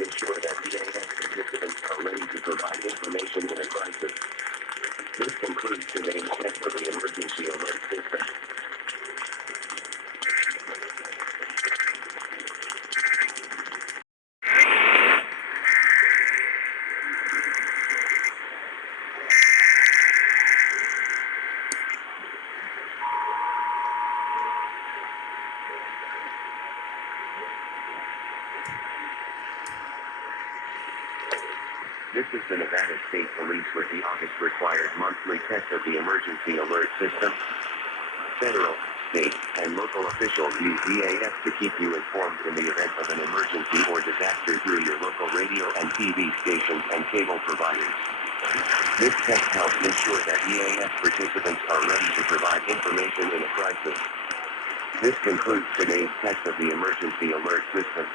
ensure that EAS participants are ready to provide information in a crisis. This concludes today's test of the emergency alert system. This is the Nevada State Police with the August-required monthly test of the emergency alert system. Federal, state, and local officials use EAS to keep you informed in the event of an emergency or disaster through your local radio and TV stations and cable providers. This test helps ensure that EAS participants are ready to provide information in a crisis. This concludes today's test of the emergency alert system.